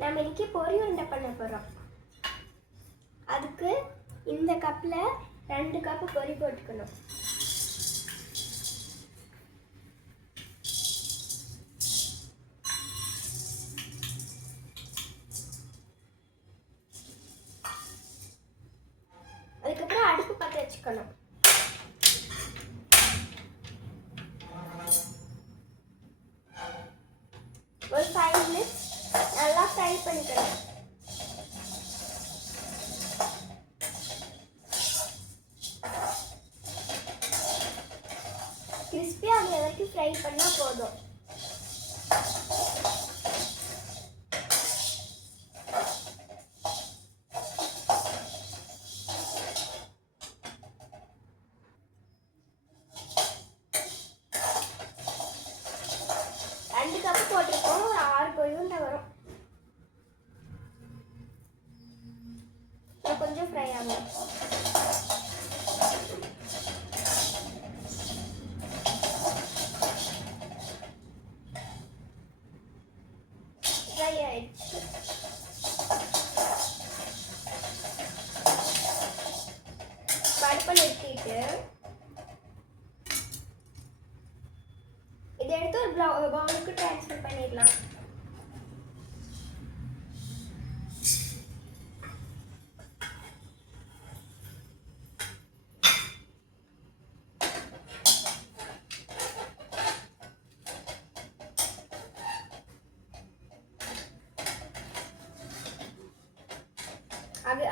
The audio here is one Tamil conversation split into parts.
நம்ம இன்னைக்கு பொரி உருண்டை பண்ண போகிறோம். அதுக்கு இந்த கப்பில் 2 கப்பு பொரி போட்டுக்கணும். அதுக்கப்புறம் அடுப்பு பற்ற வச்சுக்கணும். ஒரு 5 மினிட்ஸ் நல்லா ஃப்ரை பண்ணிக்கணும். கிறிஸ்பியாக ஆகிற வரைக்கும் ஃப்ரை பண்ணால் போதும். கப்பு போட்டிருக்கோம். ஒரு 6 பொரி உருண்டை வரும். கொஞ்சம் ஃப்ரை ஆகும். ஃப்ரை ஆயிடுச்சு. அடுப்பை நிறுத்திட்டு இதை எடுத்து ஒரு பவுலுக்கு ட்ரான்ஸ்ஃபர் பண்ணிடலாம்.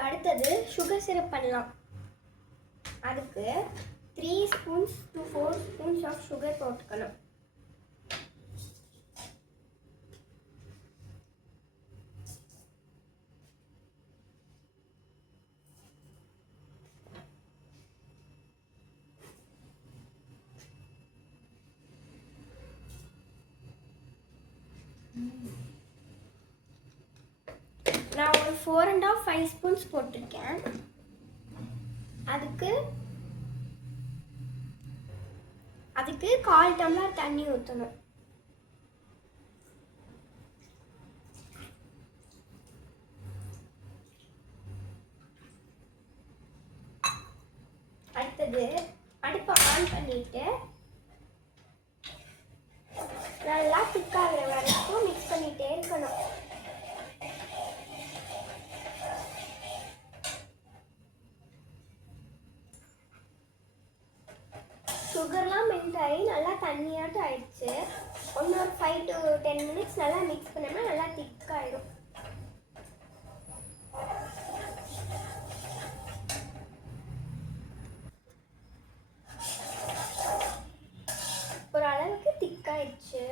அடுத்தது சுகர் சிரப் பண்ணலாம். அதுக்கு 3 spoons to 4 spoons of sugar போட்டுக்கணும். நான் ஒரு 4 1/2 5 ஸ்பூன்ஸ் போட்டிருக்கேன். அதுக்கு 1/4 டம்ளர் தண்ணி ஊற்றணும். அடுத்தது அடுப்பை ஆன் பண்ணிட்டு நல்லா திக்காகிற வரைக்கும் மிக்ஸ் பண்ணிட்டே இருக்கணும். சுகர்லாம் மெல்ட் ஆகி நல்லா தண்ணியாட்டம் ஆயிடுச்சு. ஒரு 5 to 10 மினிட்ஸ் நல்லா மிக்ஸ் பண்ணோம்னா நல்லா திக்காயிடும். ஒரு அளவுக்கு திக்காயிடுச்சு.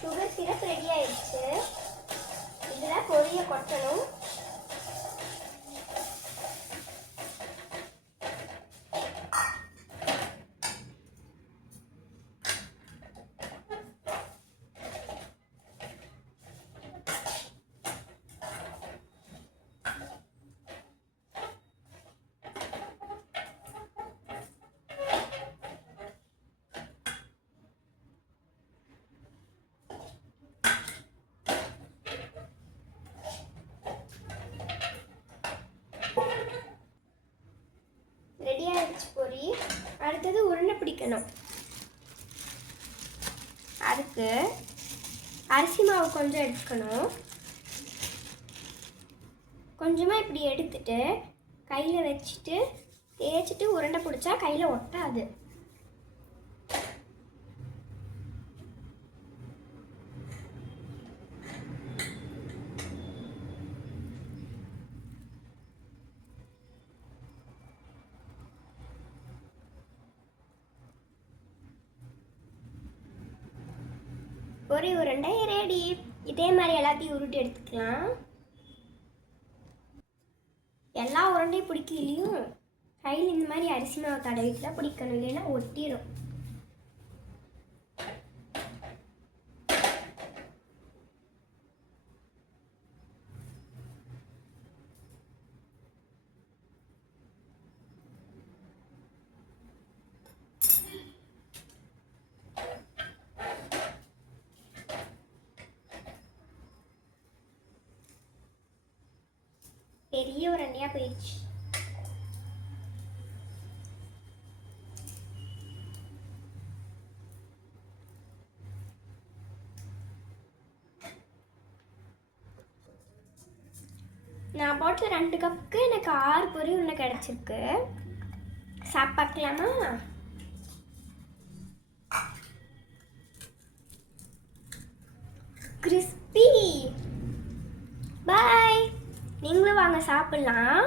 சுகர் சிரப் ரெடி ஆயிடுச்சு. இதில் பொரியை கொட்டணும். ரெடி ஆயிடுச்சு பொரி. அடுத்தது உருண்டை பிடிக்கணும். அதுக்கு அரிசி மாவு கொஞ்சம் எடுத்துக்கணும். கொஞ்சமாக இப்படி எடுத்துட்டு கையில் வச்சுட்டு தேய்ச்சிட்டு உருண்டை பிடிச்சா கையில் ஒட்டாது. பொரி உருண்டை ரெடி. இதே மாதிரி எல்லாத்தையும் உருட்டி எடுத்துக்கலாம். எல்லா உருண்டையும் பிடிக்கலையும் கையில் இந்த மாதிரி அரிசி மாவு தடவிட்டு தான் பிடிக்கணும், இல்லைன்னா ஒட்டிடும். பெரிய உருண்டையா போயிடுச்சு. நான் போட்ட 2 கப்புக்கு எனக்கு 6 பொரி உருண்டை கிடச்சிருக்கு. சாப்பிடலாமா? கிறிஸ்பி. பாய். நீங்களும் வாங்க சாப்பிடலாம்.